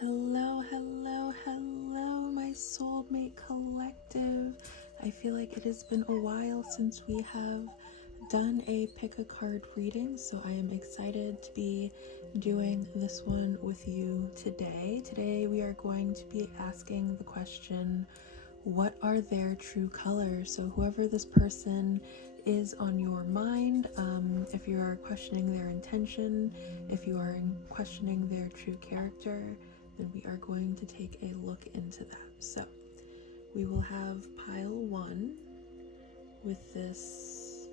Hello, hello, hello, my soulmate collective. I feel like it has been a while since we have done a pick a card reading, so I am excited to be doing this one with you today. Today we are going to be asking the question, what are their true colors? So whoever this person is on your mind, if you are questioning their intention, if you are questioning their true character, then we are going to take a look into that. So we will have pile 1 with this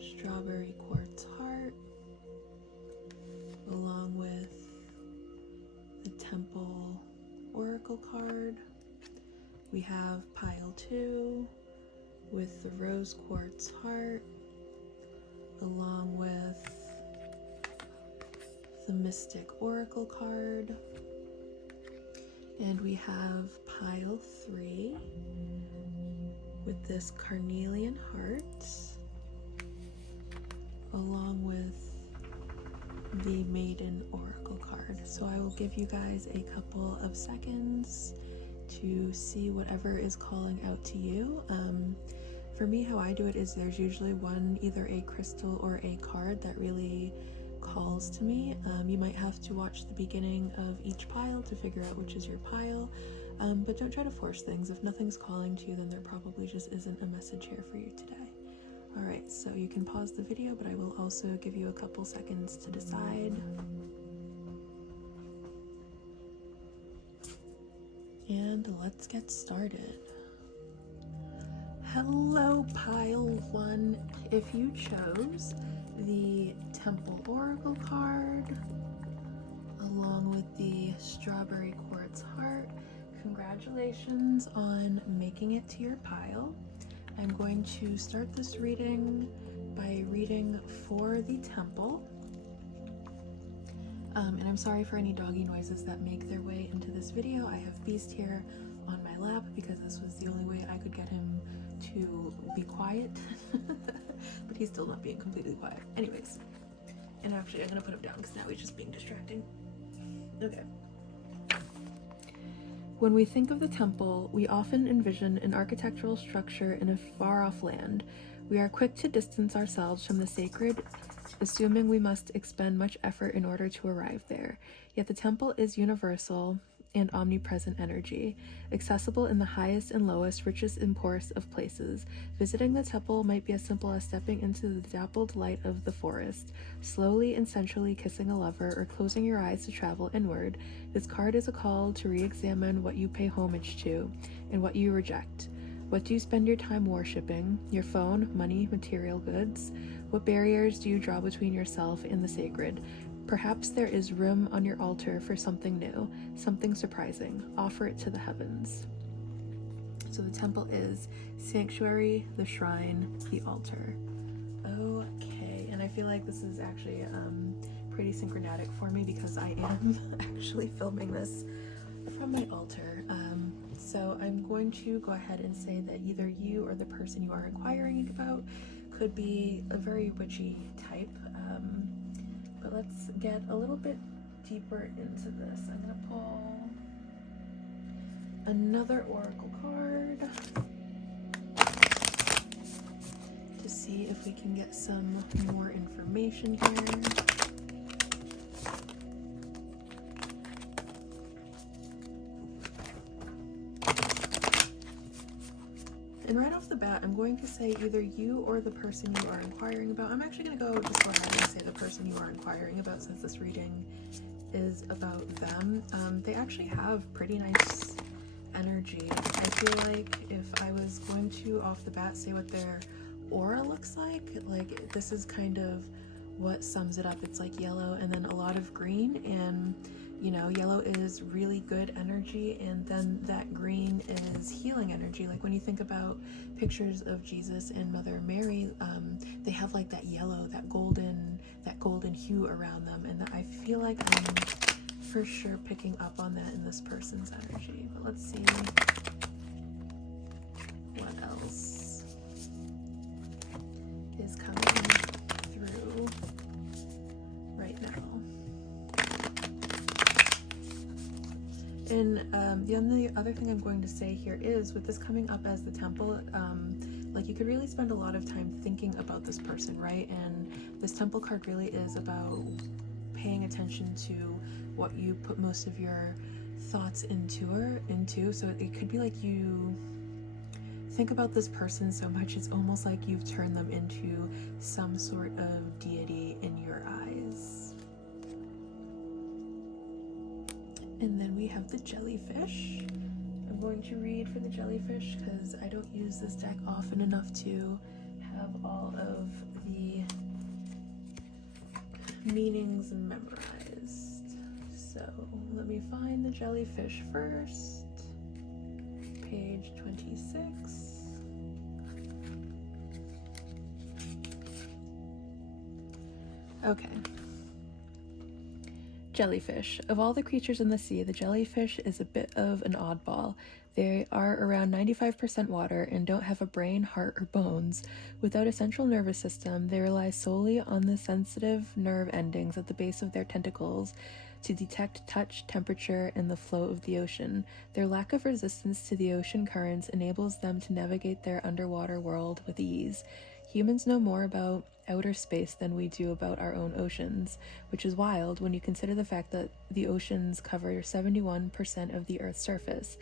strawberry quartz heart, along with the temple oracle card. We have pile 2 with the rose quartz heart, along with the mystic oracle card. And we have pile 3 with this carnelian heart, along with the Maiden oracle card. So I will give you guys a couple of seconds to see whatever is calling out to you. For me, how I do it is there's usually either a crystal or a card that really calls to me. You might have to watch the beginning of each pile to figure out which is your pile, but don't try to force things. If nothing's calling to you, then there probably just isn't a message here for you today. Alright, so you can pause the video, but I will also give you a couple seconds to decide. And let's get started. Hello, pile 1. If you chose the Temple Oracle card, along with the Strawberry Quartz Heart, congratulations on making it to your pile. I'm going to start this reading by reading for the Temple. And I'm sorry for any doggy noises that make their way into this video. I have Beast here on my lap because this was the only way I could get him to be quiet. But he's still not being completely quiet. Anyways, and actually I'm gonna put him down because now he's just being distracting. Okay. When we think of the temple, we often envision an architectural structure in a far-off land. We are quick to distance ourselves from the sacred, assuming we must expend much effort in order to arrive there. Yet the temple is universal and omnipresent energy, accessible in the highest and lowest, richest and poorest of places. Visiting the temple might be as simple as stepping into the dappled light of the forest, slowly and sensually kissing a lover, or closing your eyes to travel inward. This card is a call to re-examine what you pay homage to and what you reject. What do you spend your time worshipping? Your phone, money, material goods? What barriers do you draw between yourself and the sacred? Perhaps there is room on your altar for something new, something surprising. Offer it to the heavens. So the temple is sanctuary, the shrine, the altar. Okay, and I feel like this is actually pretty synchronatic for me because I am actually filming this from my altar. So I'm going to go ahead and say that either you or the person you are inquiring about could be a very witchy type. But let's get a little bit deeper into this. I'm going to pull another oracle card to see if we can get some more information here. And right off the bat, I'm going to say either you or the person you are inquiring about. I'm actually going to just go ahead and say the person you are inquiring about, since this reading is about them. They actually have pretty nice energy. I feel like if I was going to off the bat say what their aura looks like this is kind of what sums it up. It's like yellow and then a lot of green, and you know, yellow is really good energy, and then that green is healing energy. Like when you think about pictures of Jesus and Mother Mary, they have like that yellow, that golden hue around them, and I feel like I'm for sure picking up on that in this person's energy. But let's see what else is coming through right now. And the only other thing I'm going to say here is, with this coming up as the temple, like you could really spend a lot of time thinking about this person, right? And this temple card really is about paying attention to what you put most of your thoughts into. So it could be like you think about this person so much, it's almost like you've turned them into some sort of deity in your eyes. And then we have the jellyfish. I'm going to read for the jellyfish because I don't use this deck often enough to have all of the meanings memorized. So let me find the jellyfish first. Page 26. Okay. Jellyfish. Of all the creatures in the sea, the jellyfish is a bit of an oddball. They are around 95% water and don't have a brain, heart, or bones. Without a central nervous system, they rely solely on the sensitive nerve endings at the base of their tentacles to detect touch, temperature, and the flow of the ocean. Their lack of resistance to the ocean currents enables them to navigate their underwater world with ease. Humans know more about outer space than we do about our own oceans, which is wild when you consider the fact that the oceans cover 71% of the Earth's surface.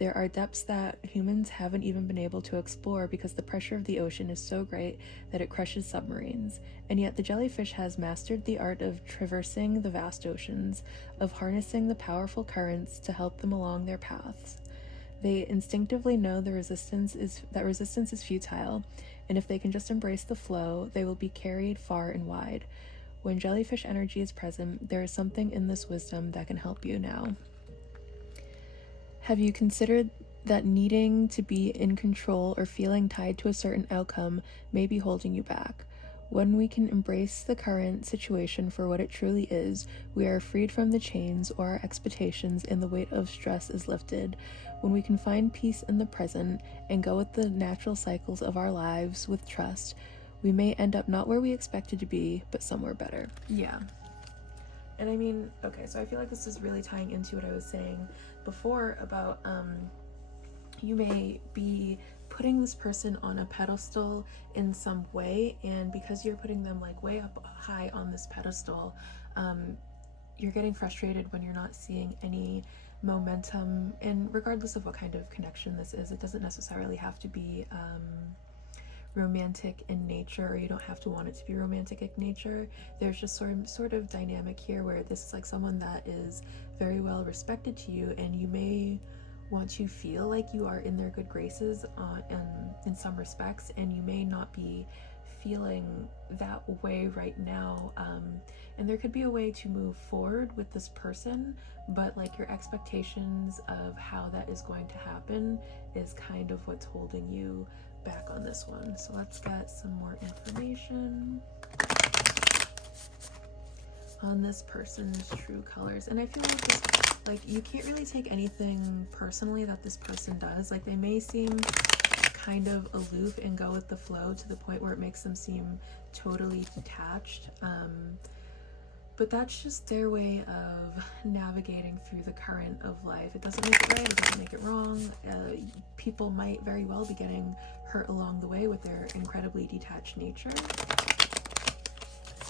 There are depths that humans haven't even been able to explore because the pressure of the ocean is so great that it crushes submarines. And yet the jellyfish has mastered the art of traversing the vast oceans, of harnessing the powerful currents to help them along their paths. They instinctively know that resistance is futile, and if they can just embrace the flow, they will be carried far and wide. When jellyfish energy is present, there is something in this wisdom that can help you now. Have you considered that needing to be in control or feeling tied to a certain outcome may be holding you back? When we can embrace the current situation for what it truly is, we are freed from the chains or our expectations, and the weight of stress is lifted. When we can find peace in the present and go with the natural cycles of our lives with trust, we may end up not where we expected to be, but somewhere better. Yeah. And I mean, okay, so I feel like this is really tying into what I was saying before about you may be putting this person on a pedestal in some way, and because you're putting them like way up high on this pedestal, you're getting frustrated when you're not seeing any momentum. And regardless of what kind of connection this is, it doesn't necessarily have to be romantic in nature, or you don't have to want it to be romantic in nature. There's just sort of dynamic here where this is like someone that is very well respected to you, and you may want to feel like you are in their good graces in some respects, and you may not be feeling that way right now, and there could be a way to move forward with this person, but like your expectations of how that is going to happen is kind of what's holding you back on this one. So let's get some more information on this person's true colors. And I feel like this, like, you can't really take anything personally that this person does. Like, they may seem kind of aloof and go with the flow to the point where it makes them seem totally detached, but that's just their way of navigating through the current of life. It doesn't make it right, it doesn't make it wrong. People might very well be getting hurt along the way with their incredibly detached nature.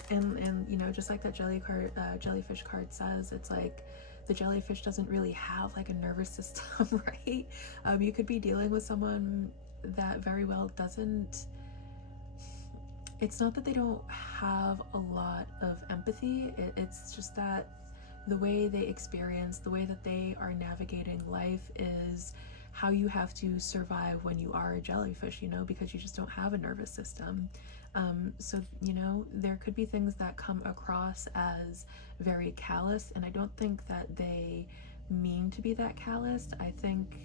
And you know, just like that jellyfish card says, it's like the jellyfish doesn't really have like a nervous system, right? You could be dealing with someone that very well doesn't. It's not that they don't have a lot of empathy. It's just that the way they experience, the way that they are navigating life is how you have to survive when you are a jellyfish, you know, because you just don't have a nervous system. So, you know, there could be things that come across as very callous, and I don't think that they mean to be that calloused. I think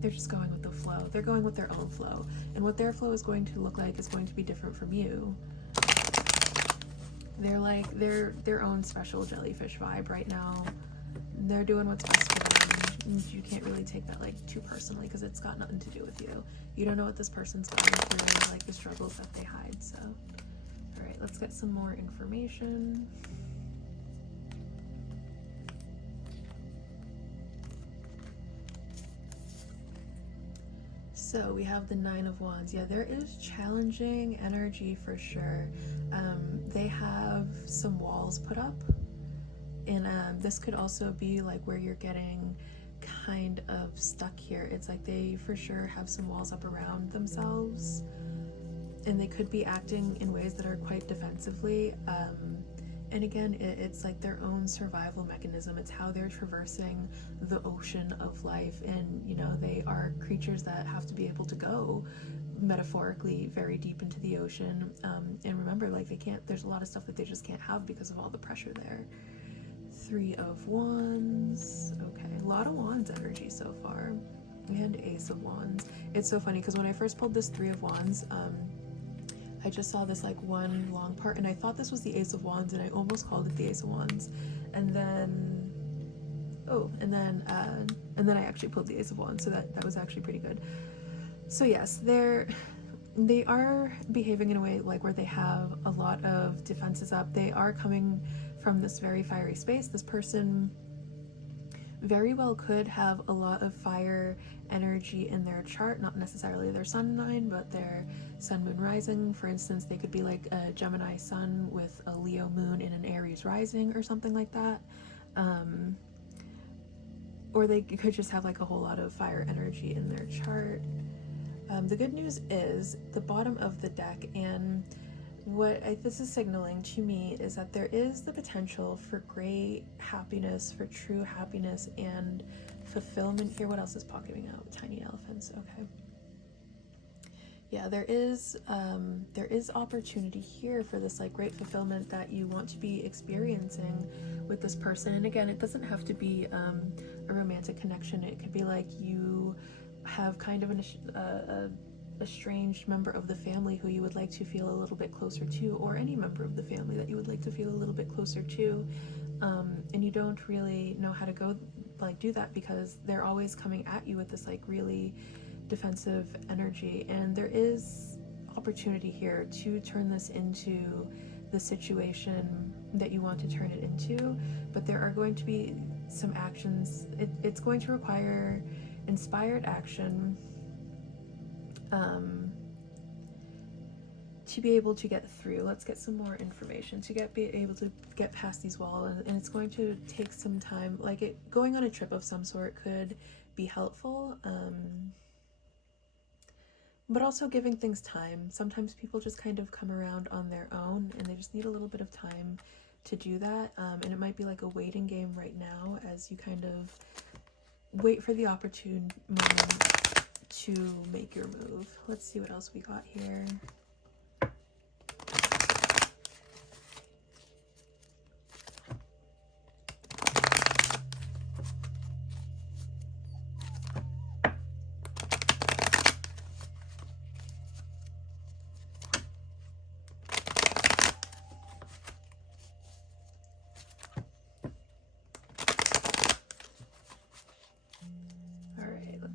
they're just going with the flow. They're going with their own flow, and what their flow is going to look like is going to be different from you. They're like their own special jellyfish vibe right now. They're doing what's best for them. You can't really take that like too personally, because it's got nothing to do with you. You don't know what this person's going through, like the struggles that they hide. So, all right, let's get some more information. So we have the Nine of Wands. Yeah, there is challenging energy for sure. They have some walls put up, and this could also be like where you're getting kind of stuck here. It's like they for sure have some walls up around themselves, and they could be acting in ways that are quite defensively. And again, it's like their own survival mechanism. It's how they're traversing the ocean of life. And, you know, they are creatures that have to be able to go metaphorically very deep into the ocean. And remember, like, they can't, there's a lot of stuff that they just can't have because of all the pressure there. Three of Wands. Okay, a lot of Wands energy so far. And Ace of Wands. It's so funny because when I first pulled this Three of Wands, I just saw this like one long part and I thought this was the Ace of Wands and I almost called it the Ace of Wands. And then and then I actually pulled the Ace of Wands, so that was actually pretty good. So yes, they are behaving in a way like where they have a lot of defenses up. They are coming from this very fiery space. This person very well could have a lot of fire energy in their chart, not necessarily their sun sign, but their sun, moon, rising. For instance, they could be like a Gemini sun with a Leo moon in an Aries rising or something like that. Or they could just have like a whole lot of fire energy in their chart. The good news is the bottom of the deck, and what this is signaling to me is that there is the potential for great happiness, for true happiness and fulfillment here. What else is popping out? Tiny elephants. Okay. Yeah, there is opportunity here for this like great fulfillment that you want to be experiencing with this person. And again, it doesn't have to be a romantic connection. It could be like you have kind of a strange member of the family who you would like to feel a little bit closer to, or any member of the family that you would like to feel a little bit closer to, and you don't really know how to go like do that because they're always coming at you with this like really defensive energy. And there is opportunity here to turn this into the situation that you want to turn it into, but there are going to be some actions. It's going to require inspired action to be able to get through. Let's get some more information to be able to get past these walls, and it's going to take some time. Like going on a trip of some sort could be helpful, but also giving things time. Sometimes people just kind of come around on their own and they just need a little bit of time to do that, and it might be like a waiting game right now as you kind of wait for the opportune moment to make your move. Let's see what else we got here.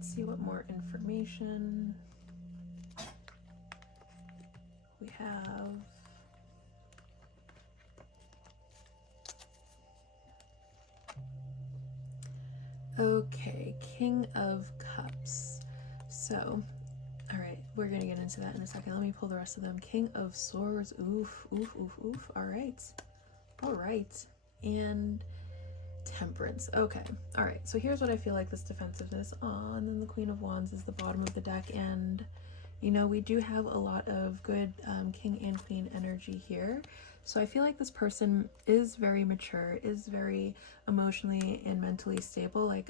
See what more information we have. Okay, King of Cups. So, all right, we're gonna get into that in a second. Let me pull the rest of them. King of Swords. Oof, oof, oof, oof. All right, and Temperance. Okay, all right, so here's what I feel like this defensiveness on, and then the Queen of Wands is the bottom of the deck, and you know, we do have a lot of good King and Queen energy here. So I feel like this person is very mature, is very emotionally and mentally stable. Like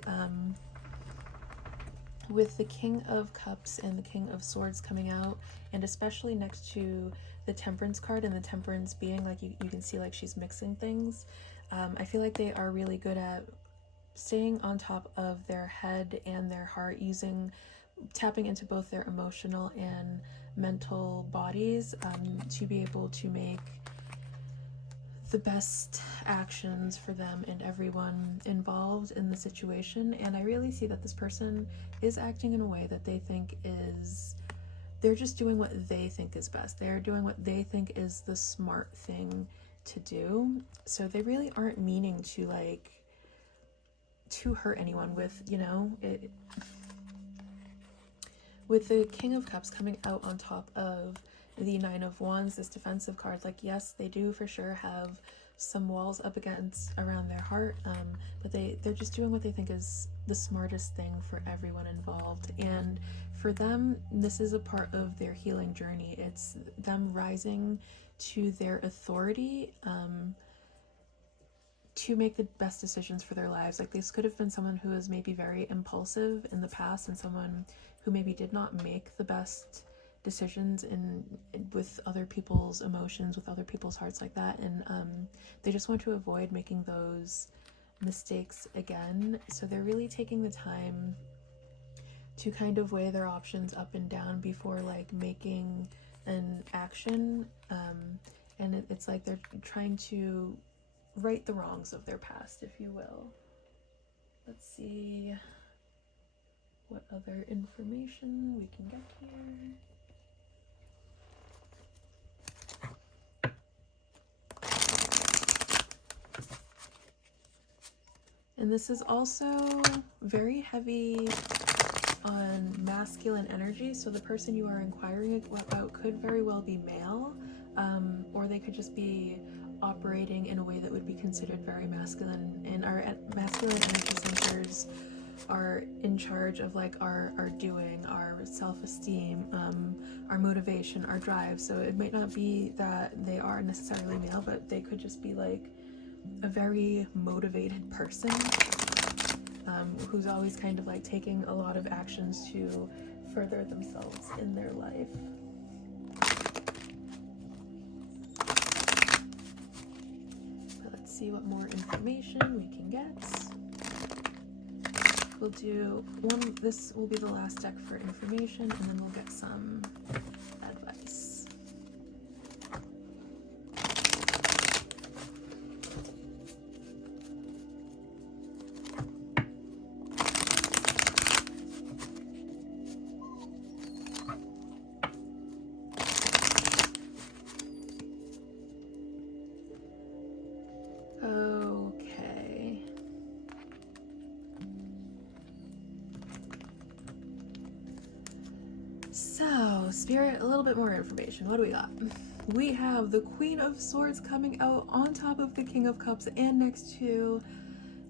with the King of Cups and the King of Swords coming out, and especially next to the Temperance card, and the Temperance being like, you can see like she's mixing things. I feel like they are really good at staying on top of their head and their heart, tapping into both their emotional and mental bodies to be able to make the best actions for them and everyone involved in the situation. And I really see that this person is acting in a way that they think they're just doing what they think is best. They're doing what they think is the smart thing to do. So they really aren't meaning to hurt anyone with, you know, with the King of Cups coming out on top of the Nine of Wands, this defensive card, like, yes, they do for sure have some walls up against around their heart, but they're just doing what they think is the smartest thing for everyone involved. And for them, this is a part of their healing journey. It's them rising to their authority, to make the best decisions for their lives. Like, this could have been someone who was maybe very impulsive in the past, and someone who maybe did not make the best decisions with other people's emotions, with other people's hearts, like that, and they just want to avoid making those mistakes again. So they're really taking the time to kind of weigh their options up and down before like making an action, and it's like they're trying to right the wrongs of their past, if you will. Let's see what other information we can get here. And this is also very heavy on masculine energy. So the person you are inquiring about could very well be male, or they could just be operating in a way that would be considered very masculine. And our masculine energy centers are in charge of like our doing, our self-esteem, our motivation, our drive. So it might not be that they are necessarily male, but they could just be like a very motivated person, who's always kind of like taking a lot of actions to further themselves in their life. Let's see what more information we can get. We'll do one, this will be the last deck for information, and then we'll get some advice. Okay. So, Spirit, a little bit more information. What do we got? We have the Queen of Swords coming out on top of the King of Cups and next to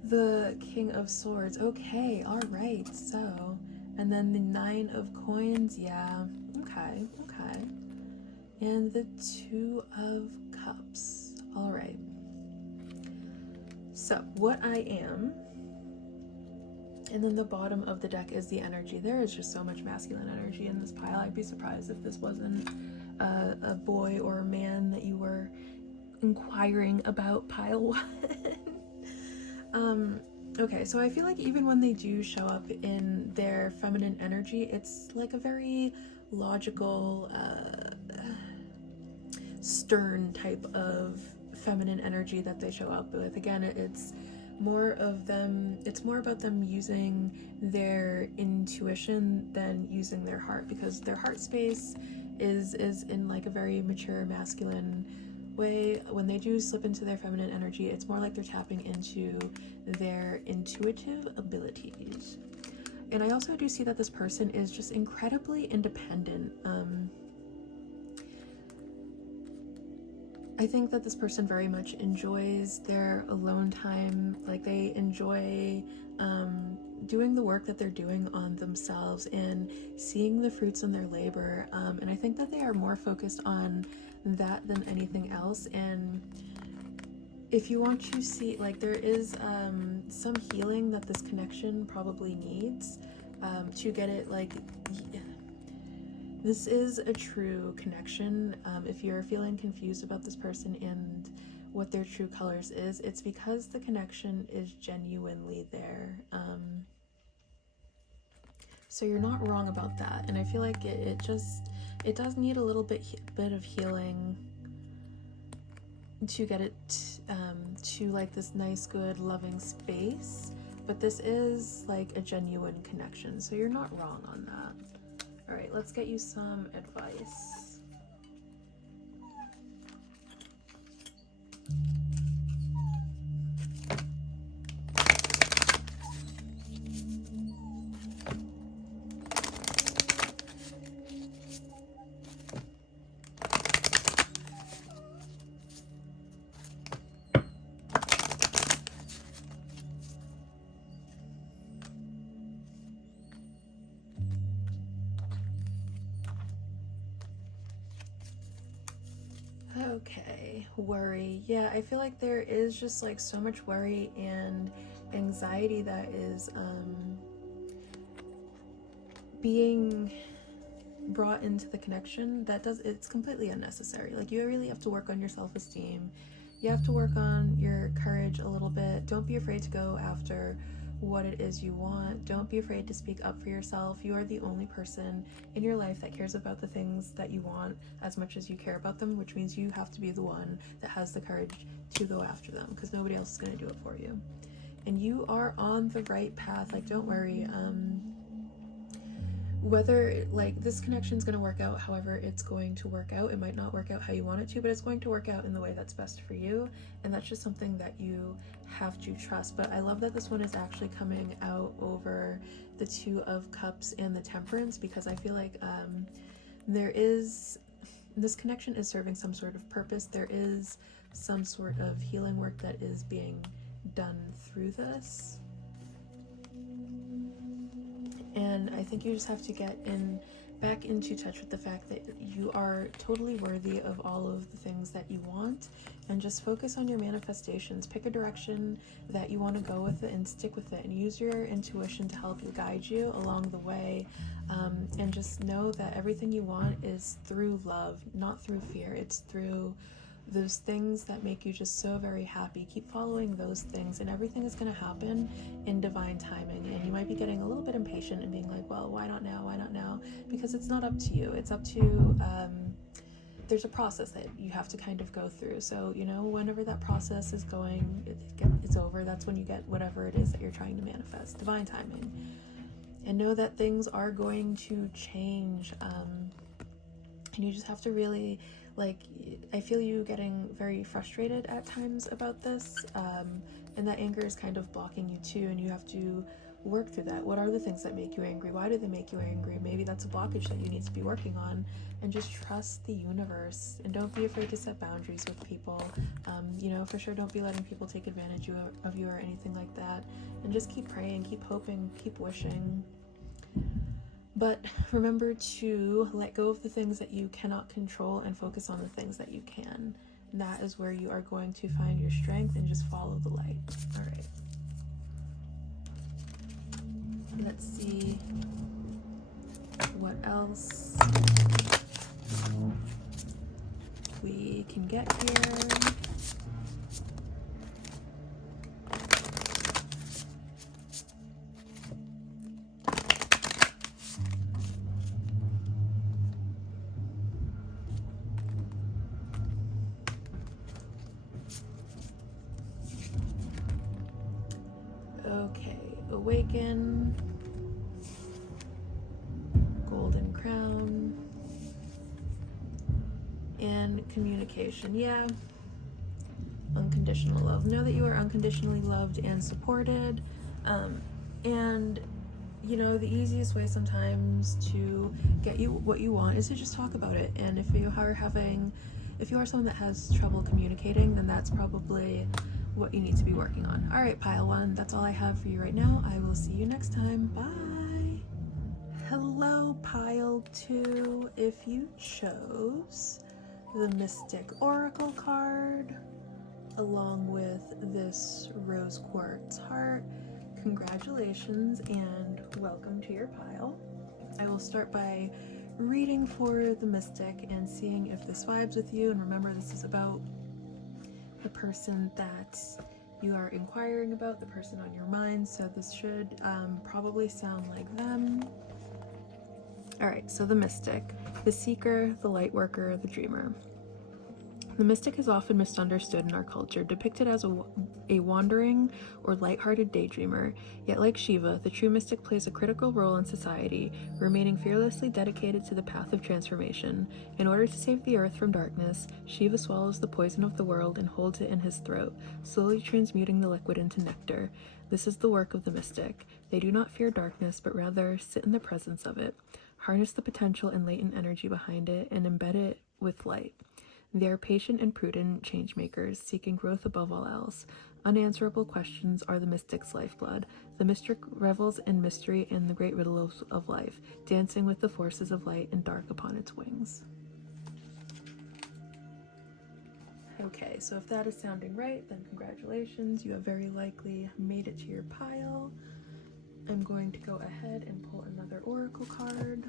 the King of Swords. Okay, all right. So, and then the Nine of Coins. Yeah. Okay. Okay. And the Two of Cups. All right. So, what I am, and then the bottom of the deck is the energy. There is just so much masculine energy in this pile. I'd be surprised if this wasn't a boy or a man that you were inquiring about pile one. Okay, so I feel like even when they do show up in their feminine energy, it's like a very logical, stern type of feminine energy that they show up with. Again, it's more of them, it's more about them using their intuition than using their heart, because their heart space is in like a very mature masculine way. When they do slip into their feminine energy, it's more like they're tapping into their intuitive abilities. And I also do see that this person is just incredibly independent. I think that this person very much enjoys their alone time. Like, they enjoy doing the work that they're doing on themselves and seeing the fruits in their labor. And I think that they are more focused on that than anything else. And if you want to see, like, there is some healing that this connection probably needs to get it, like, this is a true connection. If you're feeling confused about this person and what their true colors is, it's because the connection is genuinely there. So you're not wrong about that. And I feel like it does need a little bit of healing to get it to like this nice, good, loving space. But this is like a genuine connection. So you're not wrong on that. All right, let's get you some advice. Okay, worry. Yeah, I feel like there is just like so much worry and anxiety that is being brought into the connection it's completely unnecessary. Like, you really have to work on your self-esteem. You have to work on your courage a little bit. Don't be afraid to go after what it is you want. Don't be afraid to speak up for yourself. You are the only person in your life that cares about the things that you want as much as you care about them, which means you have to be the one that has the courage to go after them, because nobody else is going to do it for you. And you are on the right path. Like, don't worry. Whether like this connection is going to work out however it's going to work out, it might not work out how you want it to, but it's going to work out in the way that's best for you, and that's just something that you have to trust. But I love that this one is actually coming out over the Two of Cups and the Temperance, because I feel like this connection is serving some sort of purpose. There is some sort of healing work that is being done through this. And I think you just have to get back into touch with the fact that you are totally worthy of all of the things that you want, and just focus on your manifestations. Pick a direction that you want to go with it and stick with it, and use your intuition to help you guide you along the way. And just know that everything you want is through love, not through fear. It's through those things that make you just so very happy. Keep following those things, and everything is going to happen in divine timing. And you might be getting a little bit impatient and being like, well, why not now, because it's not up to you. It's up to there's a process that you have to kind of go through. So, you know, whenever that process is it's over, that's when you get whatever it is that you're trying to manifest. Divine timing. And know that things are going to change, and you just have to really, like, I feel you getting very frustrated at times about this, and that anger is kind of blocking you too, and you have to work through that. What are the things that make you angry? Why do they make you angry? Maybe that's a blockage that you need to be working on, and just trust the universe, and don't be afraid to set boundaries with people. You know, for sure, don't be letting people take advantage of you or anything like that, and just keep praying, keep hoping, keep wishing. But remember to let go of the things that you cannot control and focus on the things that you can. And that is where you are going to find your strength, and just follow the light. All right. Let's see what else we can get here. Okay, awaken, golden crown, and communication. Yeah, unconditional love. Know that you are unconditionally loved and supported, and you know, the easiest way sometimes to get you what you want is to just talk about it. And if you are someone that has trouble communicating, then that's probably what you need to be working on. All right, pile one, that's all I have for you right now. I will see you next time. Bye. Hello, pile two. If you chose the Mystic Oracle card along with this rose quartz heart, congratulations and welcome to your pile. I will start by reading for the Mystic and seeing if this vibes with you. And remember, this is about the person that you are inquiring about, the person on your mind, so this should probably sound like them. Alright, so the Mystic, the Seeker, the Lightworker, the Dreamer. The mystic is often misunderstood in our culture, depicted as a wandering or lighthearted daydreamer, yet like Shiva, the true mystic plays a critical role in society, remaining fearlessly dedicated to the path of transformation. In order to save the earth from darkness, Shiva swallows the poison of the world and holds it in his throat, slowly transmuting the liquid into nectar. This is the work of the mystic. They do not fear darkness, but rather sit in the presence of it, harness the potential and latent energy behind it, and embed it with light. They are patient and prudent change makers, seeking growth above all else. Unanswerable questions are the mystic's lifeblood. The mystic revels in mystery and the great riddles of life, dancing with the forces of light and dark upon its wings. Okay, so if that is sounding right, then congratulations, you have very likely made it to your pile. I'm going to go ahead and pull another oracle card.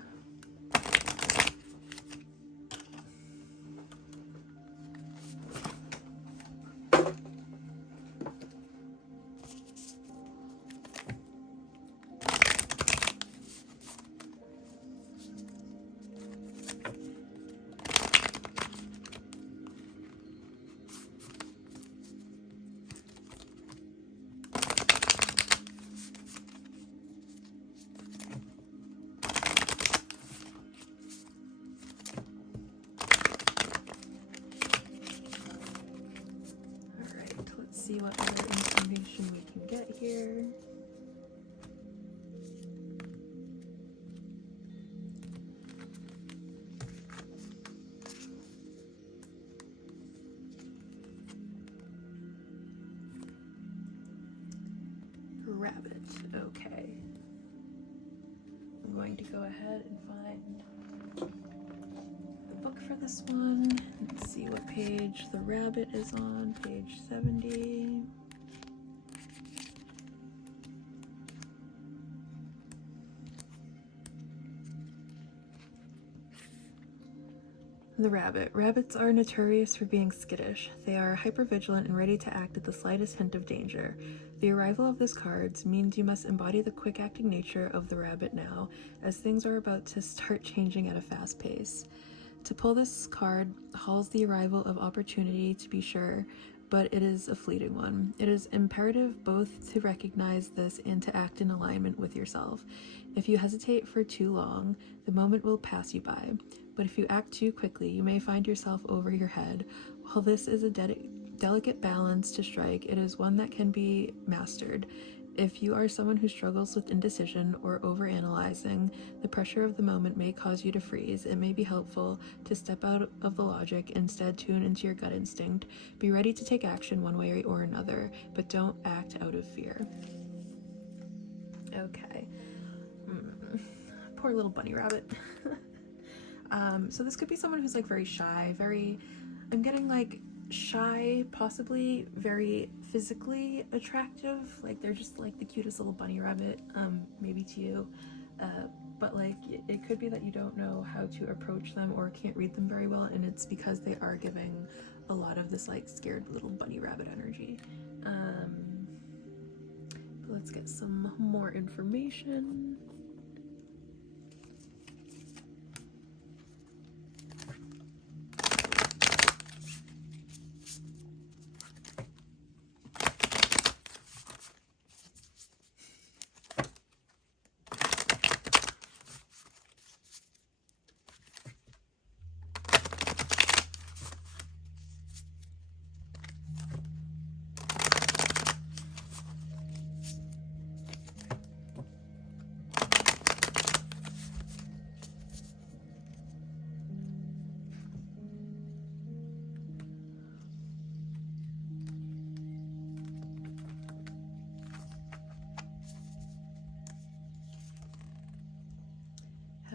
See what other information we can get here. Rabbit, okay. I'm going to go ahead and find the book for this one. Let's see what page the rabbit is on, page 70. The rabbit. Rabbits are notorious for being skittish. They are hypervigilant and ready to act at the slightest hint of danger. The arrival of this card means you must embody the quick-acting nature of the rabbit now, as things are about to start changing at a fast pace. To pull this card halls the arrival of opportunity, to be sure, but it is a fleeting one. It is imperative both to recognize this and to act in alignment with yourself. If you hesitate for too long, the moment will pass you by. But if you act too quickly, you may find yourself over your head. While this is a delicate balance to strike, it is one that can be mastered. If you are someone who struggles with indecision or overanalyzing, the pressure of the moment may cause you to freeze. It may be helpful to step out of the logic, instead tune into your gut instinct. Be ready to take action one way or another, but don't act out of fear. Okay. Poor little bunny rabbit. So this could be someone who's like very shy, I'm getting like shy, possibly very physically attractive, like they're just like the cutest little bunny rabbit, maybe to you, but like it could be that you don't know how to approach them or can't read them very well, and it's because they are giving a lot of this like scared little bunny rabbit energy. But let's get some more information.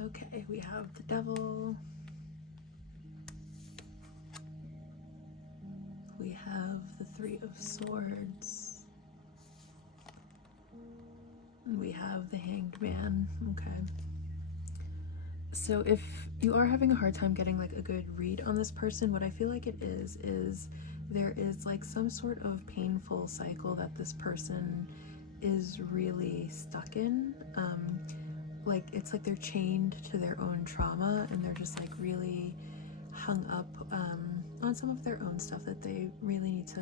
Okay, we have the devil. We have the Three of Swords. And we have the Hanged Man. Okay. So if you are having a hard time getting like a good read on this person, what I feel like it is there is like some sort of painful cycle that this person is really stuck in. Like it's like they're chained to their own trauma, and they're just like really hung up on some of their own stuff that they really need to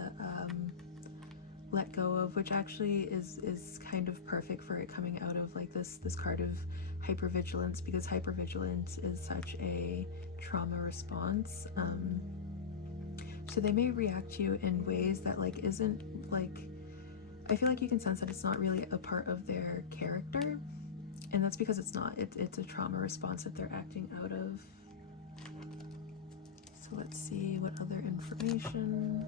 let go of, which actually is kind of perfect for it coming out of like this card of hypervigilance, because hypervigilance is such a trauma response. So they may react to you in ways that like isn't like, I feel like you can sense that it's not really a part of their character. And that's because it's not. It's a trauma response that they're acting out of. So let's see what other information.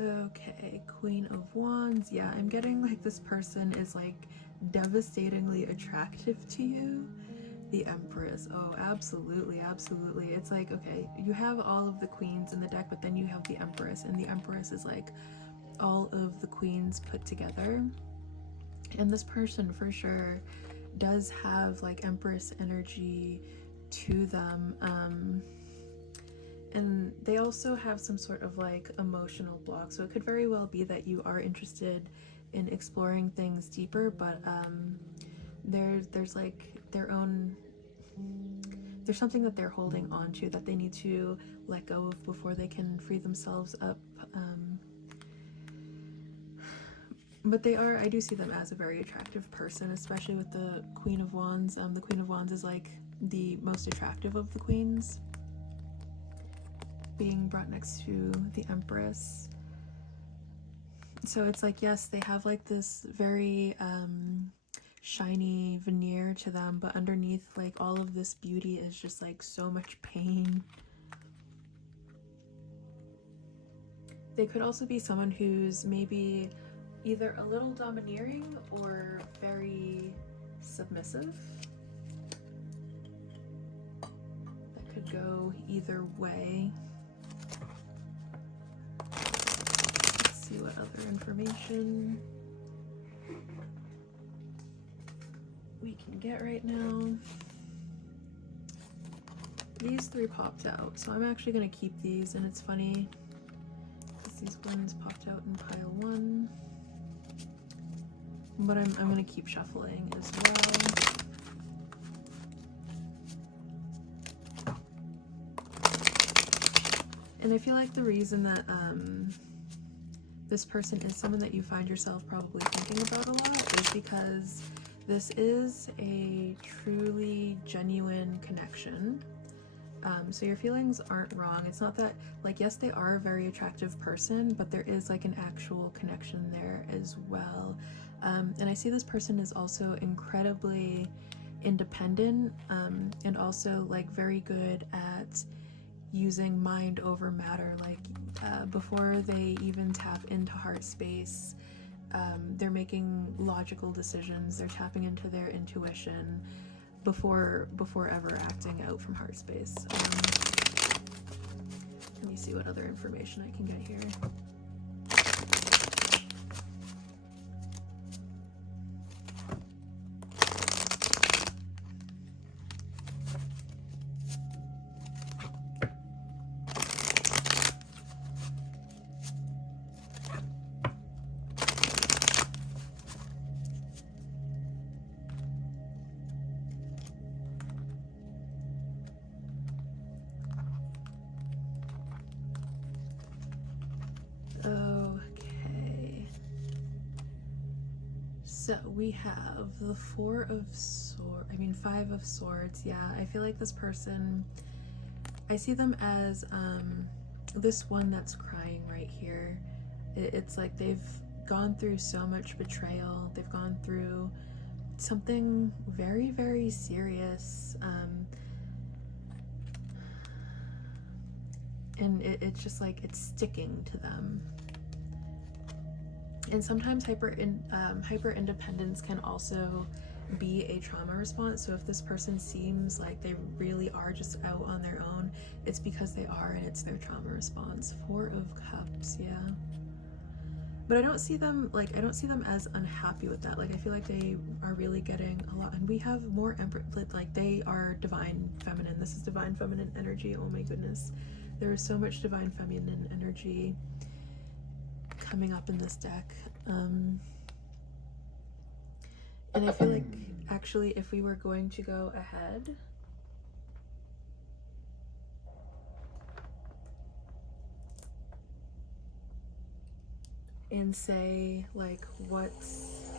Okay, Queen of Wands. Yeah, I'm getting like this person is like devastatingly attractive to you. The Empress. Oh, absolutely, absolutely. It's like, okay, you have all of the queens in the deck, but then you have the Empress, and the Empress is like all of the queens put together. And this person for sure does have like Empress energy to them. And they also have some sort of like emotional block, so it could very well be that you are interested in exploring things deeper, but there's like there's something that they're holding on to that they need to let go of before they can free themselves up. But I do see them as a very attractive person, especially with the Queen of Wands. The Queen of Wands is like the most attractive of the queens, being brought next to the Empress. So it's like, yes, they have like this very shiny veneer to them, but underneath like all of this beauty is just like so much pain. They could also be someone who's maybe either a little domineering or very submissive. That could go either way. Let's see what other information we can get right now. These three popped out, so I'm actually going to keep these, and it's funny because these ones popped out in pile 1. But I'm going to keep shuffling as well. And I feel like the reason that this person is someone that you find yourself probably thinking about a lot is because this is a truly genuine connection. So your feelings aren't wrong. It's not that, like, yes, they are a very attractive person, but there is like an actual connection there as well. And I see this person is also incredibly independent, and also like very good at using mind over matter. Like before they even tap into heart space, they're making logical decisions. They're tapping into their intuition before ever acting out from heart space. Let me see what other information I can get here. Okay, so we have the Five of Swords. Yeah, I feel like this person, I see them as this one that's crying right here. It's like they've gone through so much betrayal. They've gone through something very, very serious. And it's just like it's sticking to them. And sometimes hyper independence can also be a trauma response. So if this person seems like they really are just out on their own, it's because they are, and it's their trauma response. Four of Cups, yeah. But I don't see them as unhappy with that. Like, I feel like they are really getting a lot, and we have more like they are divine feminine. This is divine feminine energy. Oh my goodness. There is so much divine feminine energy coming up in this deck. And I feel like actually if we were going to go ahead and say like what's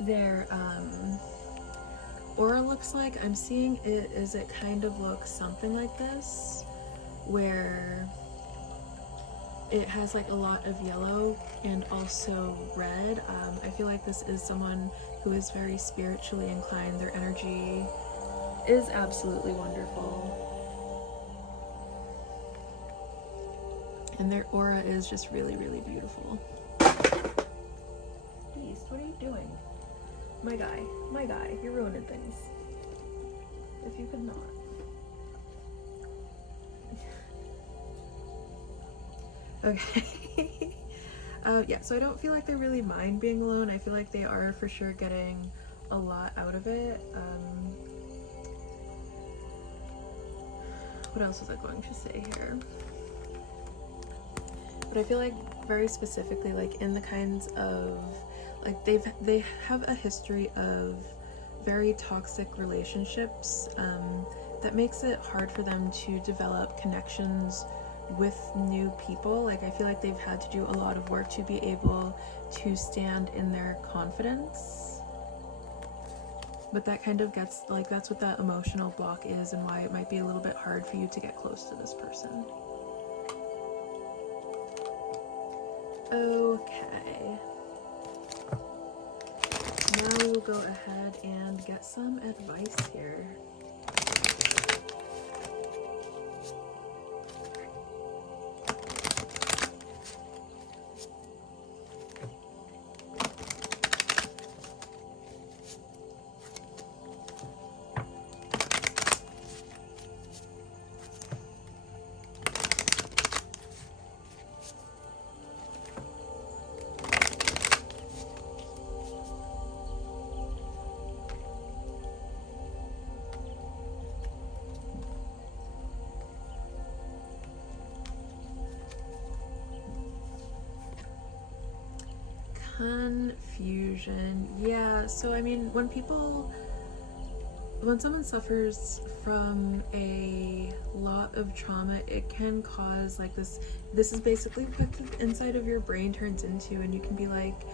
their aura looks like, I'm seeing it kind of looks something like this, where it has like a lot of yellow and also red. I feel like this is someone who is very spiritually inclined. Their energy is absolutely wonderful. And their aura is just really, really beautiful. Beast, what are you doing? My guy, you're ruining things. If you could not. Okay. Yeah, so I don't feel like they really mind being alone. I feel like they are for sure getting a lot out of it. What else was I going to say here? But I feel like very specifically, like in the kinds of, like they have a history of very toxic relationships that makes it hard for them to develop connections with new people. Like I feel like they've had to do a lot of work to be able to stand in their confidence. But that kind of gets, like, that's what that emotional block is and why it might be a little bit hard for you to get close to this person. Okay. Now we will go ahead and get some advice here. Confusion. Yeah, so I mean, when someone suffers from a lot of trauma, it can cause like this is basically what the inside of your brain turns into, and you can be like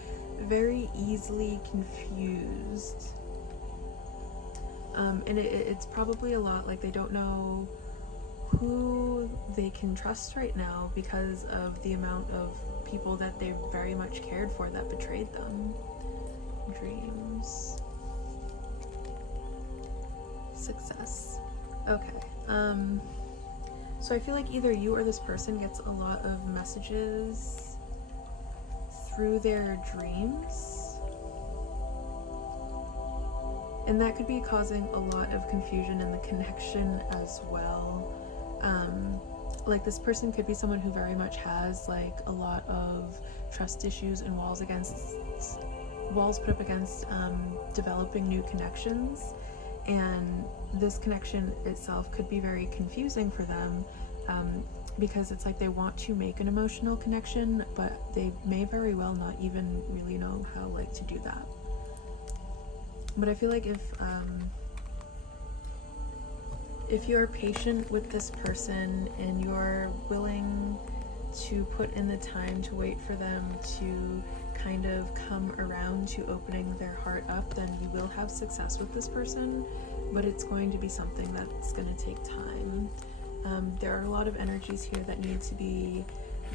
very easily confused. And it's probably a lot like they don't know who they can trust right now because of the amount of people that they very much cared for that betrayed them. Dreams. Success. Okay. So I feel like either you or this person gets a lot of messages through their dreams. And that could be causing a lot of confusion in the connection as well. Like this person could be someone who very much has like a lot of trust issues and walls put up against developing new connections, and this connection itself could be very confusing for them because it's like they want to make an emotional connection, but they may very well not even really know how like to do that. But I feel like if you're patient with this person and you're willing to put in the time to wait for them to kind of come around to opening their heart up, then you will have success with this person, but it's going to be something that's going to take time. There are a lot of energies here that need to be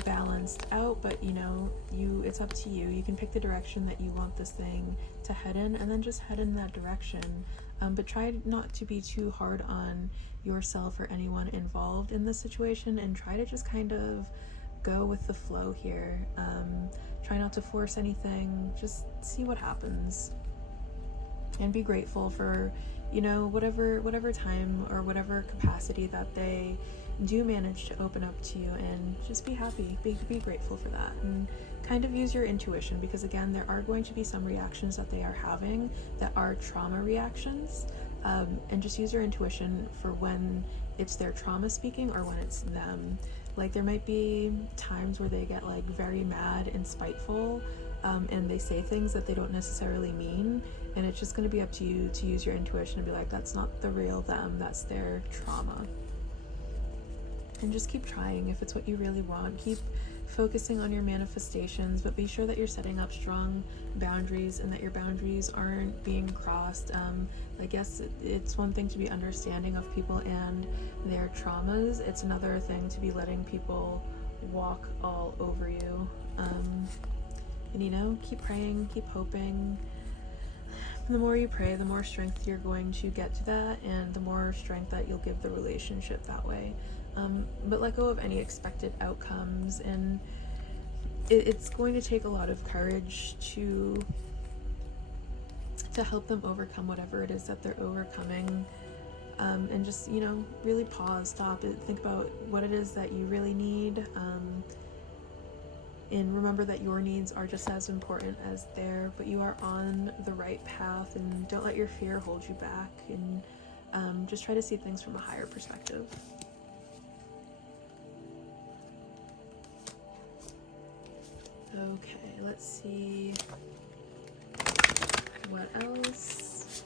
balanced out, but you know, it's up to you. You can pick the direction that you want this thing to head in and then just head in that direction. But try not to be too hard on yourself or anyone involved in this situation, and try to just kind of go with the flow here. Try not to force anything, just see what happens. And be grateful for, you know, whatever time or whatever capacity that they do manage to open up to you, and just be happy, be grateful for that, and kind of use your intuition, because again, there are going to be some reactions that they are having that are trauma reactions, and just use your intuition for when it's their trauma speaking or when it's them. Like there might be times where they get like very mad and spiteful, and they say things that they don't necessarily mean, and it's just going to be up to you to use your intuition and be like, that's not the real them, that's their trauma. And just keep trying if it's what you really want. Keep focusing on your manifestations, but be sure that you're setting up strong boundaries and that your boundaries aren't being crossed. I guess it's one thing to be understanding of people and their traumas. It's another thing to be letting people walk all over you. And you know, keep praying, keep hoping. The more you pray, the more strength you're going to get to that, and the more strength that you'll give the relationship that way. but let go of any expected outcomes, and it's going to take a lot of courage to help them overcome whatever it is that they're overcoming. And just, you know, really pause, stop, think about what it is that you really need, and remember that your needs are just as important as theirs, but you are on the right path, and don't let your fear hold you back, and just try to see things from a higher perspective. Okay, let's see what else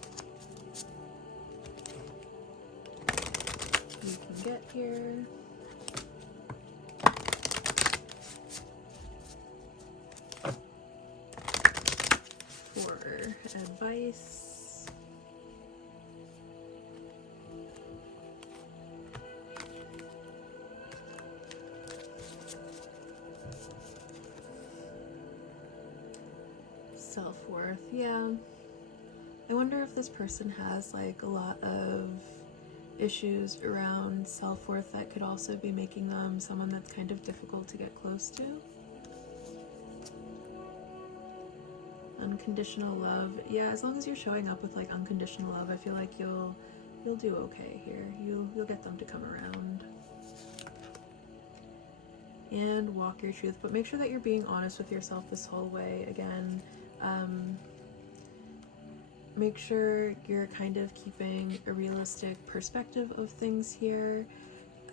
we can get here. For advice. Self-worth, yeah. I wonder if this person has like a lot of issues around self-worth that could also be making them someone that's kind of difficult to get close to. Unconditional love, yeah, as long as you're showing up with like unconditional love, I feel like you'll do okay here. You'll get them to come around. And walk your truth, but make sure that you're being honest with yourself this whole way. Again, make sure you're kind of keeping a realistic perspective of things here.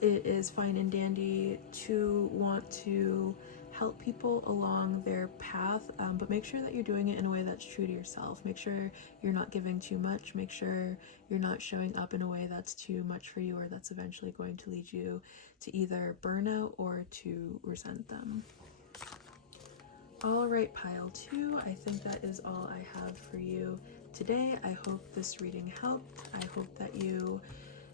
It is fine and dandy to want to help people along their path, but make sure that you're doing it in a way that's true to yourself. Make sure you're not giving too much. Make sure you're not showing up in a way that's too much for you, or that's eventually going to lead you to either burnout or to resent them. All right, pile 2, I think that is all I have for you today. I hope this reading helped. I hope that you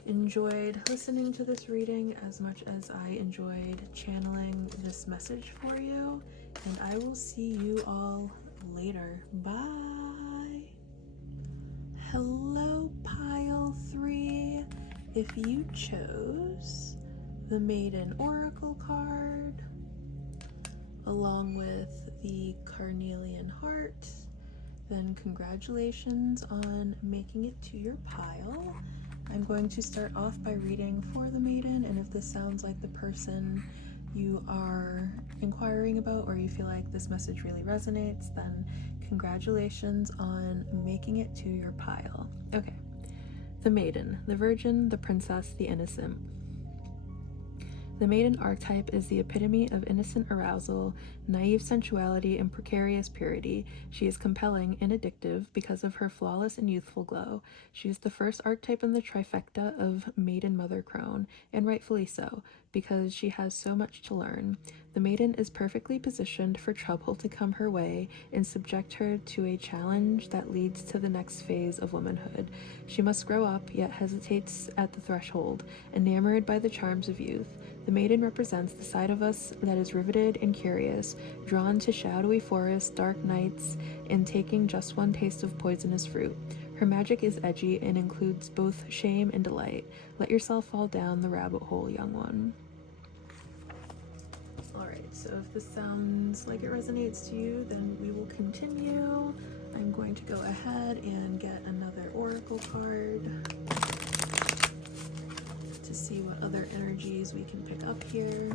enjoyed listening to this reading as much as I enjoyed channeling this message for you, and I will see you all later. Bye. Hello, pile 3. If you chose the Maiden Oracle card along with the carnelian heart, then congratulations on making it to your pile. I'm going to start off by reading for the Maiden, and if this sounds like the person you are inquiring about, or you feel like this message really resonates, then congratulations on making it to your pile. Okay. The Maiden, the Virgin, the Princess, the Innocent. The Maiden archetype is the epitome of innocent arousal, naive sensuality, and precarious purity. She is compelling and addictive because of her flawless and youthful glow. She is the first archetype in the trifecta of Maiden Mother Crone, and rightfully so, because she has so much to learn. The Maiden is perfectly positioned for trouble to come her way and subject her to a challenge that leads to the next phase of womanhood. She must grow up, yet hesitates at the threshold, enamored by the charms of youth. The Maiden represents the side of us that is riveted and curious, drawn to shadowy forests, dark nights, and taking just one taste of poisonous fruit. Her magic is edgy and includes both shame and delight. Let yourself fall down the rabbit hole, young one. Alright, so if this sounds like it resonates to you, then we will continue. I'm going to go ahead and get another oracle card to see what other energies we can pick up here.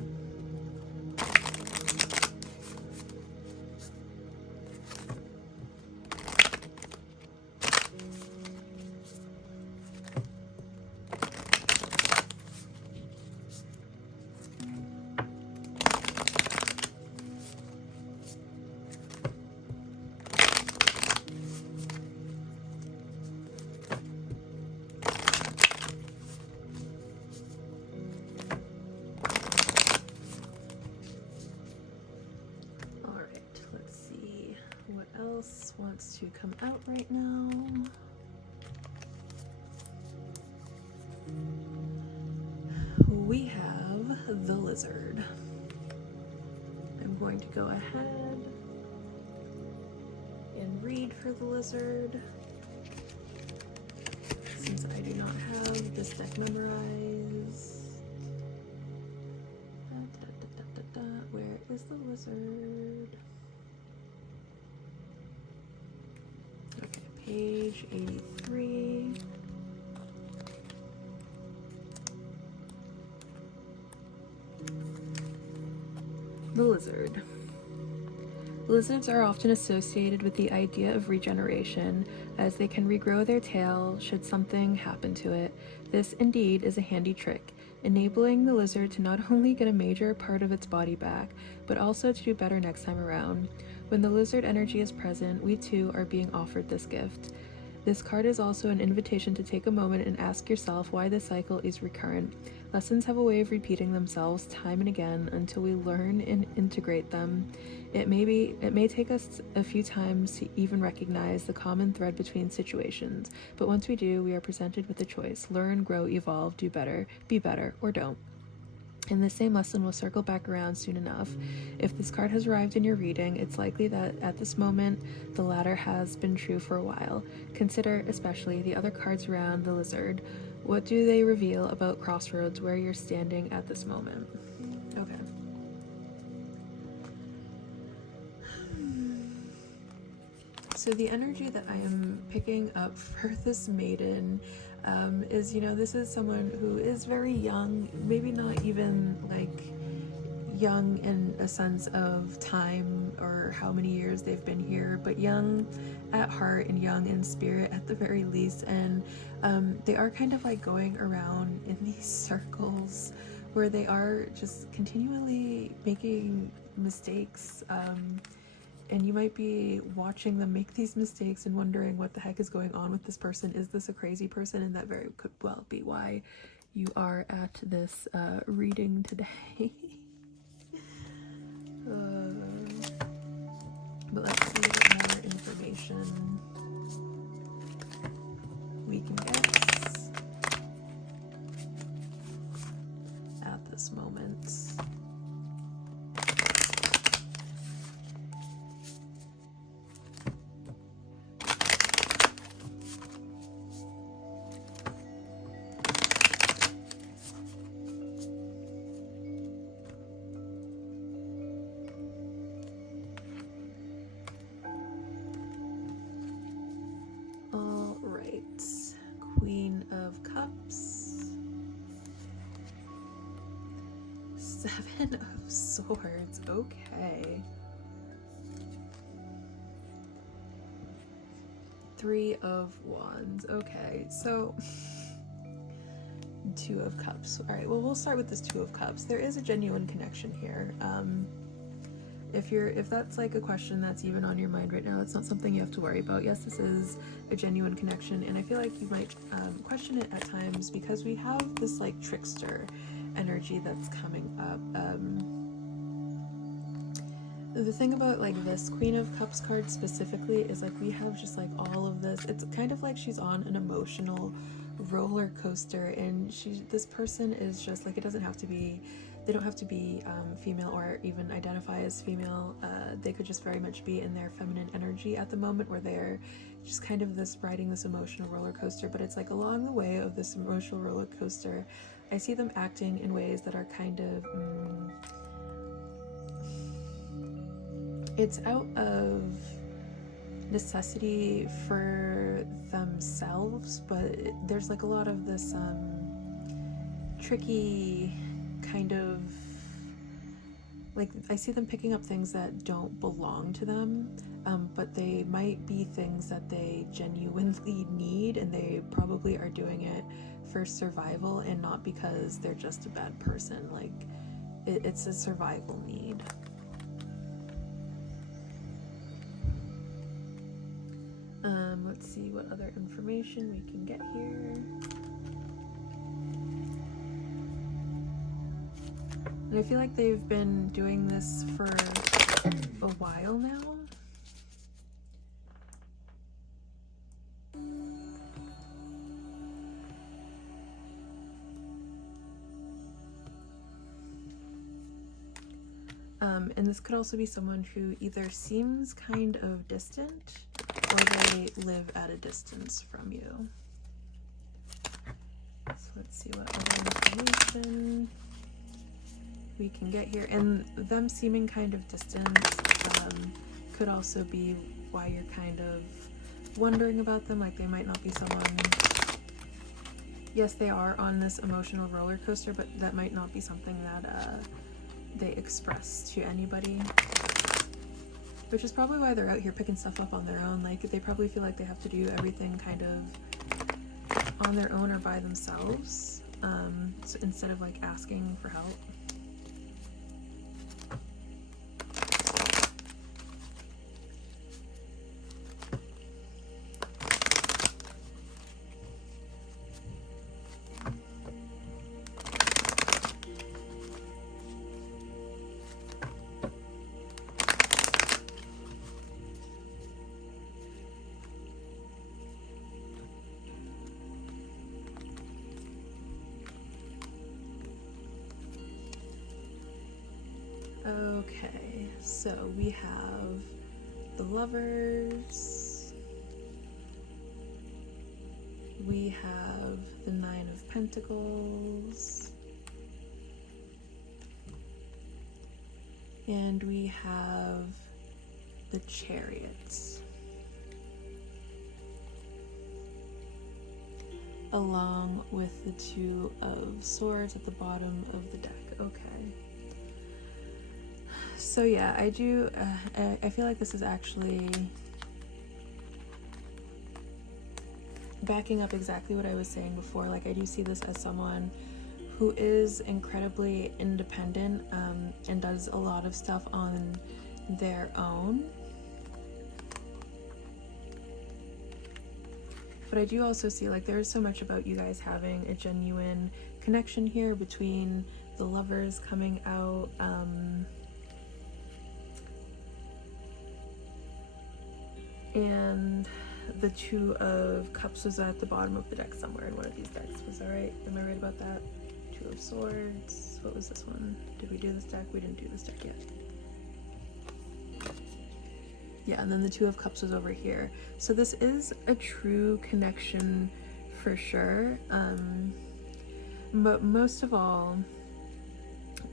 Wants to come out right now. We have the lizard. I'm going to go ahead and read for the lizard, since I do not have this deck memorized. lizard. Okay, page 83. The lizard. Lizards are often associated with the idea of regeneration, as they can regrow their tail should something happen to it. This, indeed, is a handy trick, enabling the lizard to not only get a major part of its body back, but also to do better next time around. When the lizard energy is present, we too are being offered this gift. This card is also an invitation to take a moment and ask yourself why this cycle is recurrent. Lessons have a way of repeating themselves time and again until we learn and integrate them. It may take us a few times to even recognize the common thread between situations, but once we do, we are presented with a choice: learn, grow, evolve, do better, be better, or don't. And the same lesson will circle back around soon enough. If this card has arrived in your reading, it's likely that at this moment, the latter has been true for a while. Consider especially the other cards around the lizard. What do they reveal about crossroads where you're standing at this moment? Okay. So the energy that I am picking up for this maiden is, this is someone who is very young, maybe not even like young in a sense of time or how many years they've been here, but young at heart and young in spirit at the very least. And they are kind of like going around in these circles where they are just continually making mistakes. And you might be watching them make these mistakes and wondering what the heck is going on with this person. Is this a crazy person? And that very could well be why you are at this reading today. But let's see what more information we can get at this moment. Queen of Cups, Seven of Swords, okay. Three of Wands, okay, so Two of Cups. All right, well, we'll start with this Two of Cups. There is a genuine connection here. If that's like a question that's even on your mind right now, it's not something you have to worry about. Yes, this is a genuine connection, and I feel like you might question it at times because we have this like trickster energy that's coming up. The thing about like this Queen of Cups card specifically is like we have just like all of this. It's kind of like she's on an emotional roller coaster, and this person is just like, it doesn't have to be, they don't have to be female or even identify as female. They could just very much be in their feminine energy at the moment, where they're just kind of riding this emotional roller coaster. But it's like along the way of this emotional roller coaster, I see them acting in ways that are kind of it's out of necessity for themselves, but there's like a lot of this tricky kind of like, I see them picking up things that don't belong to them, but they might be things that they genuinely need, and they probably are doing it for survival and not because they're just a bad person. Like it's a survival need. Let's see what other information we can get here. And I feel like they've been doing this for a while now. And this could also be someone who either seems kind of distant or they live at a distance from you. So let's see what other information we can get here. And them seeming kind of distant could also be why you're kind of wondering about them, like they might not be someone, yes, they are on this emotional roller coaster, but that might not be something that they express to anybody, which is probably why they're out here picking stuff up on their own. Like they probably feel like they have to do everything kind of on their own or by themselves, so instead of like asking for help. Okay, so we have the Lovers, we have the Nine of Pentacles, and we have the Chariots, along with the Two of Swords at the bottom of the deck. Okay. So yeah, I feel like this is actually backing up exactly what I was saying before. Like I do see this as someone who is incredibly independent and does a lot of stuff on their own. But I do also see like there is so much about you guys having a genuine connection here between the Lovers coming out, and the Two of Cups was at the bottom of the deck somewhere in one of these decks. Was that right? Am I right about that? Two of Swords. What was this one? Did we do this deck? We didn't do this deck yet. Yeah, and then the Two of Cups was over here. So this is a true connection for sure. But most of all,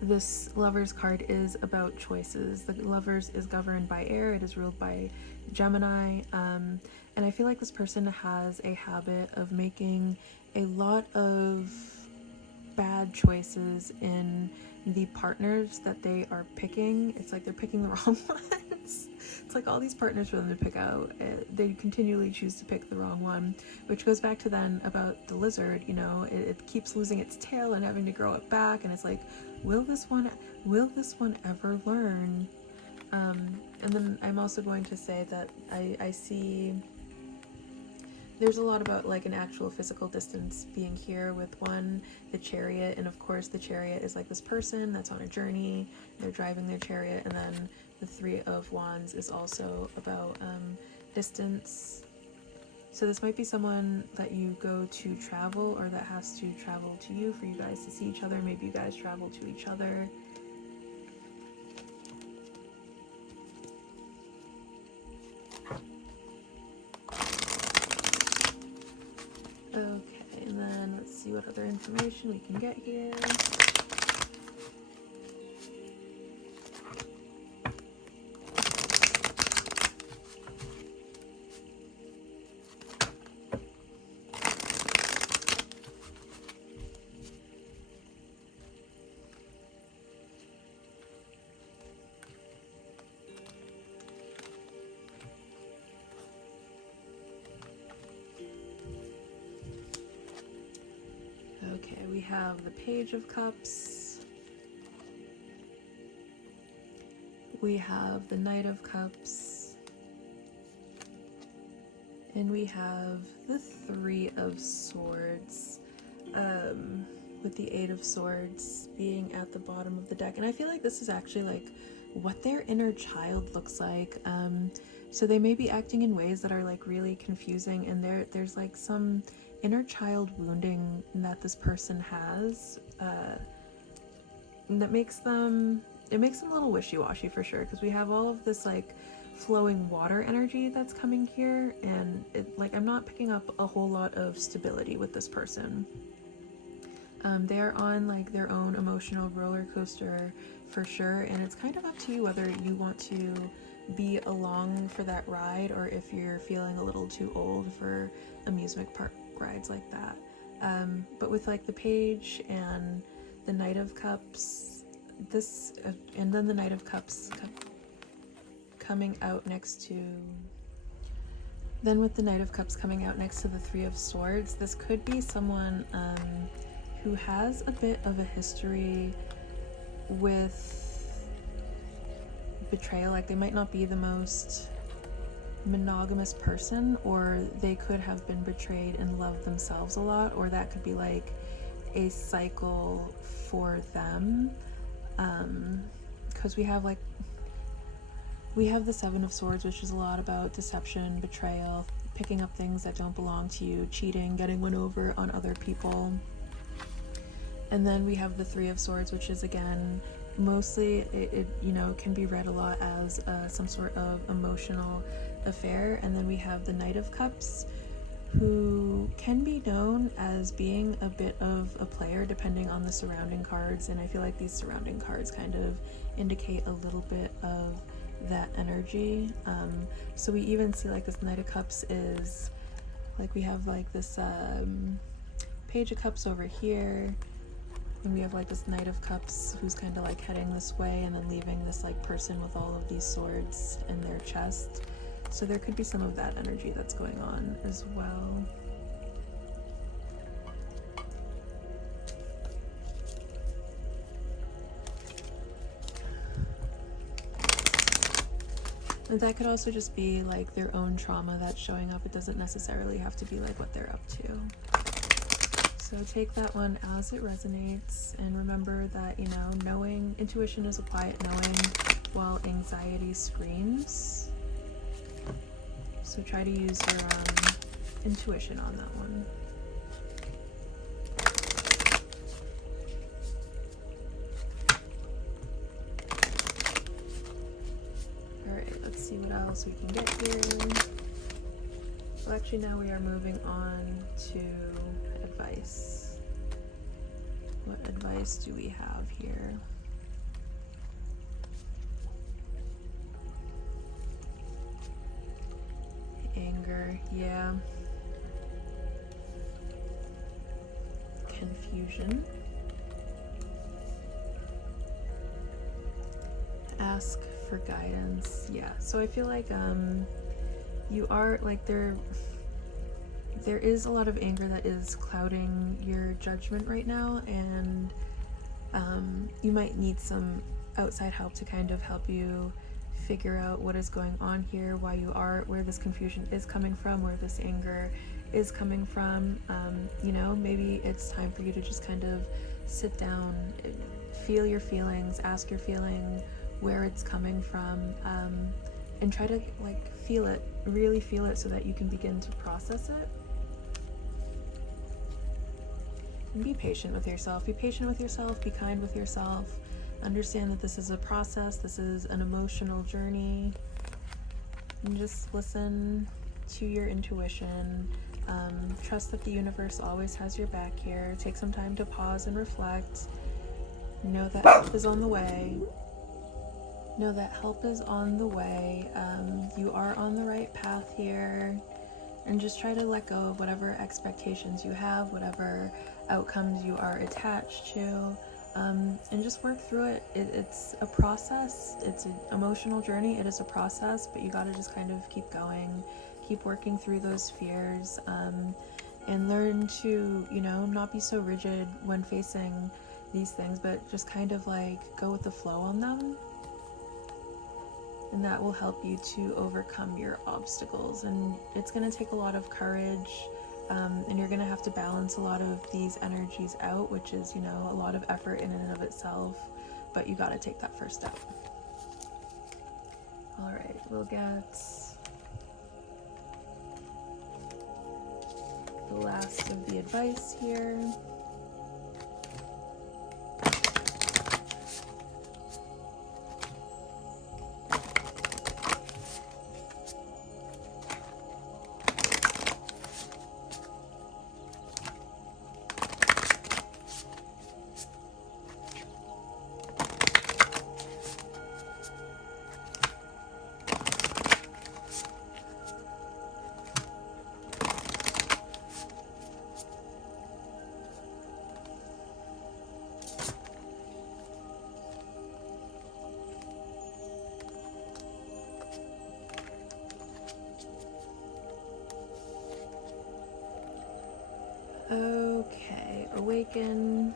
this Lovers card is about choices. The Lovers is governed by air. It is ruled by Gemini. And I feel like this person has a habit of making a lot of bad choices in the partners that they are picking. It's like they're picking the wrong ones. It's like all these partners for them to pick out. They continually choose to pick the wrong one, which goes back to then about the lizard, you know, it keeps losing its tail and having to grow it back, and it's like, will this one ever learn? And then I'm also going to say that I see there's a lot about like an actual physical distance being here with one, the Chariot, and of course the Chariot is like this person that's on a journey, they're driving their chariot, and then the Three of Wands is also about distance. So this might be someone that you go to travel, or that has to travel to you for you guys to see each other. Maybe you guys travel to each other. Okay, and then let's see what other information we can get here. Okay, we have the Page of Cups. We have the Knight of Cups. And we have the Three of Swords, with the Eight of Swords being at the bottom of the deck. And I feel like this is actually like what their inner child looks like. So they may be acting in ways that are like really confusing, and there's like some inner child wounding that this person has, that makes them, it makes them a little wishy-washy for sure, because we have all of this like flowing water energy that's coming here, and it, like, I'm not picking up a whole lot of stability with this person. They are on like their own emotional roller coaster for sure, and it's kind of up to you whether you want to be along for that ride or if you're feeling a little too old for amusement park rides like that. But with like the Page and the Knight of Cups, and then the Knight of Cups coming out next to, then with the Knight of Cups coming out next to the Three of Swords, this could be someone who has a bit of a history with betrayal. Like they might not be the most monogamous person, or they could have been betrayed and loved themselves a lot, or that could be like a cycle for them, because we have the Seven of Swords, which is a lot about deception, betrayal, picking up things that don't belong to you, cheating, getting one over on other people. And then we have the Three of Swords, which is again mostly it can be read a lot as some sort of emotional affair. And then we have the Knight of Cups, who can be known as being a bit of a player depending on the surrounding cards, and I feel like these surrounding cards kind of indicate a little bit of that energy. So we even see like this Knight of Cups is like, we have like this Page of Cups over here, and we have like this Knight of Cups who's kind of like heading this way and then leaving this like person with all of these swords in their chest. So there could be some of that energy that's going on as well. And that could also just be like their own trauma that's showing up. It doesn't necessarily have to be like what they're up to. So take that one as it resonates, and remember that, knowing, intuition is a quiet knowing while anxiety screams. So try to use your intuition on that one. Alright, let's see what else we can get here. Well, actually now we are moving on to advice. What advice do we have here? Anger, yeah. Confusion. Ask for guidance, yeah. So I feel like you are like there is a lot of anger that is clouding your judgment right now, and you might need some outside help to kind of help you figure out what is going on here, why you are, where this confusion is coming from, where this anger is coming from. Maybe it's time for you to just kind of sit down, feel your feelings, ask your feeling where it's coming from, and try to like feel it, really feel it, so that you can begin to process it. And be patient with yourself. Be patient with yourself. Be kind with yourself. Understand that this is a process. This is an emotional journey. And just listen to your intuition. Trust that the universe always has your back here. Take some time to pause and reflect. Know that help is on the way. Know that help is on the way. You are on the right path here. And just try to let go of whatever expectations you have, whatever outcomes you are attached to, and just work through it. It's a process. It's an emotional journey. It is a process, but you gotta just kind of keep going, keep working through those fears, and learn to, not be so rigid when facing these things, but just kind of like go with the flow on them. And that will help you to overcome your obstacles. And it's going to take a lot of courage, and you're going to have to balance a lot of these energies out, which is, a lot of effort in and of itself, but you got to take that first step. All right, we'll get the last of the advice here. Okay, awaken,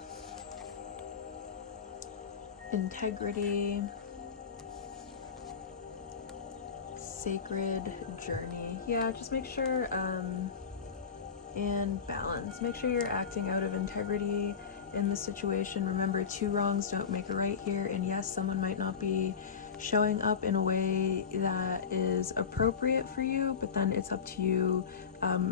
integrity, sacred journey. Yeah, just make sure, and balance. Make sure you're acting out of integrity in the situation. Remember, 2 wrongs don't make a right here, and yes, someone might not be showing up in a way that is appropriate for you, but then it's up to you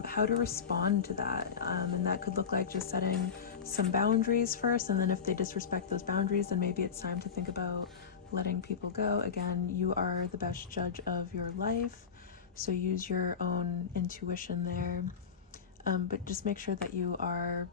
how to respond to that. And that could look like just setting some boundaries first, and then if they disrespect those boundaries, then maybe it's time to think about letting people go. Again, you are the best judge of your life, so use your own intuition there. But just make sure that you are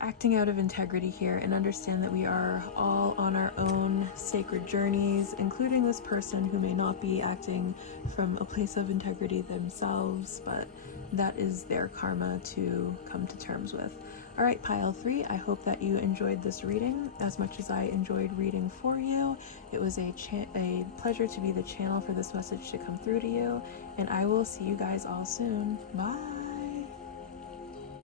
acting out of integrity here, and understand that we are all on our own sacred journeys, including this person who may not be acting from a place of integrity themselves, but that is their karma to come to terms with. All right, pile 3, I hope that you enjoyed this reading as much as I enjoyed reading for you. It was a pleasure to be the channel for this message to come through to you, and I will see you guys all soon. Bye!